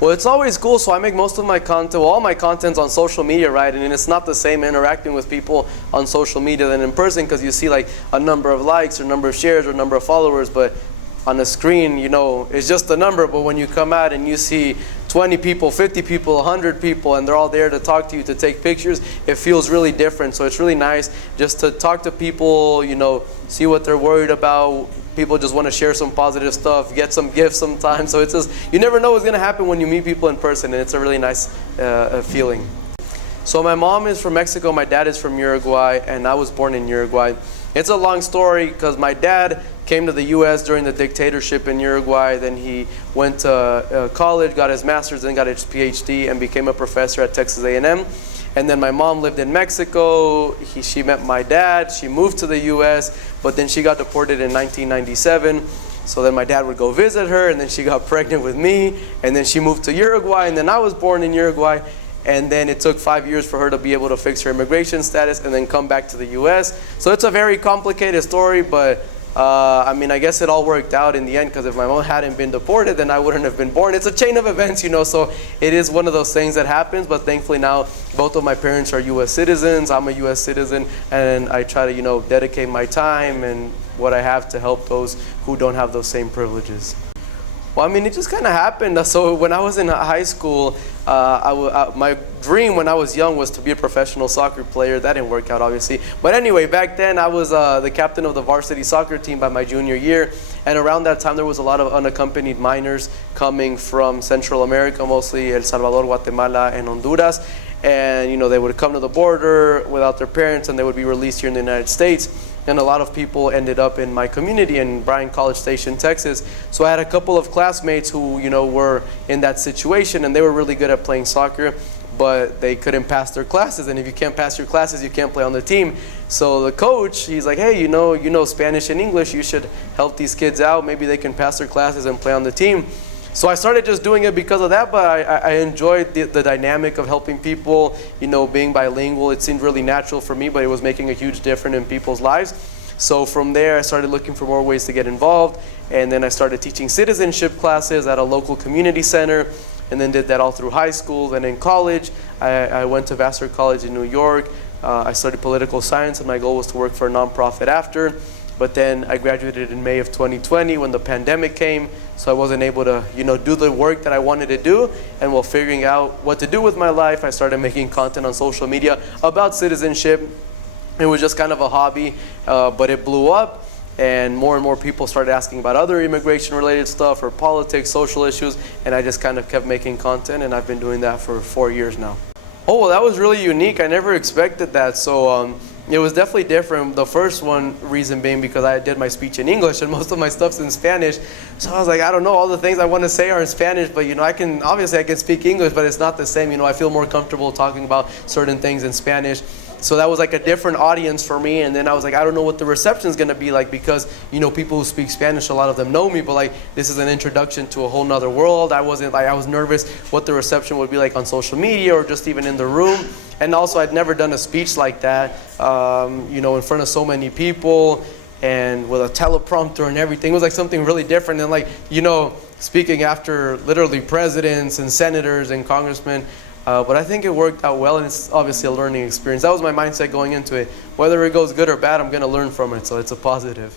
Well, it's always cool. So I make most of my content, well, all my content's on social media, right? And it's not the same interacting with people on social media than in person, because you see like a number of likes or number of shares or number of followers, but on the screen, you know, it's just a number. But when you come out and you see 20 people, 50 people, 100 people, and they're all there to talk to you, to take pictures, it feels really different. So it's really nice just to talk to people, you know, see what they're worried about. People just want to share some positive stuff, get some gifts sometimes. So it's just, you never know what's going to happen when you meet people in person, and it's a really nice feeling. So my mom is from Mexico, my dad is from Uruguay, and I was born in Uruguay. It's a long story because my dad came to the U.S. during the dictatorship in Uruguay. Then he went to college, got his master's, then got his PhD, and became a professor at Texas A&M. And then my mom lived in Mexico. She met my dad. She moved to the U.S., but then she got deported in 1997. So then my dad would go visit her, and then she got pregnant with me, and then she moved to Uruguay, and then I was born in Uruguay. And then it took 5 years for her to be able to fix her immigration status and then come back to the U.S. So it's a very complicated story, but I mean, I guess it all worked out in the end, because if my mom hadn't been deported, then I wouldn't have been born. It's a chain of events, you know, so it is one of those things that happens. But thankfully now, both of my parents are U.S. citizens. I'm a U.S. citizen, and I try to, you know, dedicate my time and what I have to help those who don't have those same privileges. Well, I mean, it just kind of happened. So when I was in high school, my dream when I was young was to be a professional soccer player. That didn't work out, obviously. But anyway, back then I was the captain of the varsity soccer team by my junior year. And around that time, there was a lot of unaccompanied minors coming from Central America, mostly El Salvador, Guatemala, and Honduras. And, you know, they would come to the border without their parents, and they would be released here in the United States. And a lot of people ended up in my community in Bryan College Station, Texas. So I had a couple of classmates who, you know, were in that situation, and they were really good at playing soccer, but they couldn't pass their classes. And if you can't pass your classes, you can't play on the team. So the coach, he's like, hey, you know Spanish and English, you should help these kids out. Maybe they can pass their classes and play on the team. So I started just doing it because of that, but I enjoyed the dynamic of helping people, you know, being bilingual. It seemed really natural for me, but it was making a huge difference in people's lives. So from there, I started looking for more ways to get involved, and then I started teaching citizenship classes at a local community center, and then did that all through high school. Then in college, I went to Vassar College in New York. I studied political science, and my goal was to work for a nonprofit after. But then I graduated in May of 2020 when the pandemic came, so I wasn't able to, you know, do the work that I wanted to do. And while figuring out what to do with my life, I started making content on social media about citizenship. It was just kind of a hobby, but it blew up, and more people started asking about other immigration-related stuff or politics, social issues, and I just kind of kept making content, and I've been doing that for 4 years now. Oh, well, that was really unique. I never expected that. So it was definitely different. The first reason being because I did my speech in English and most of my stuff's in Spanish. So I was like, I don't know, all the things I want to say are in Spanish, but you know, I can speak English, but it's not the same. You know, I feel more comfortable talking about certain things in Spanish. So that was like a different audience for me. And then I was like, I don't know what the reception is going to be like, because, you know, people who speak Spanish, a lot of them know me, but like, this is an introduction to a whole nother world. I was nervous what the reception would be like on social media or just even in the room. And also, I'd never done a speech like that, you know, in front of so many people and with a teleprompter and everything. It was like something really different. And like, you know, speaking after literally presidents and senators and congressmen. But I think it worked out well, and it's obviously a learning experience. That was my mindset going into it. Whether it goes good or bad, I'm going to learn from it, so it's a positive.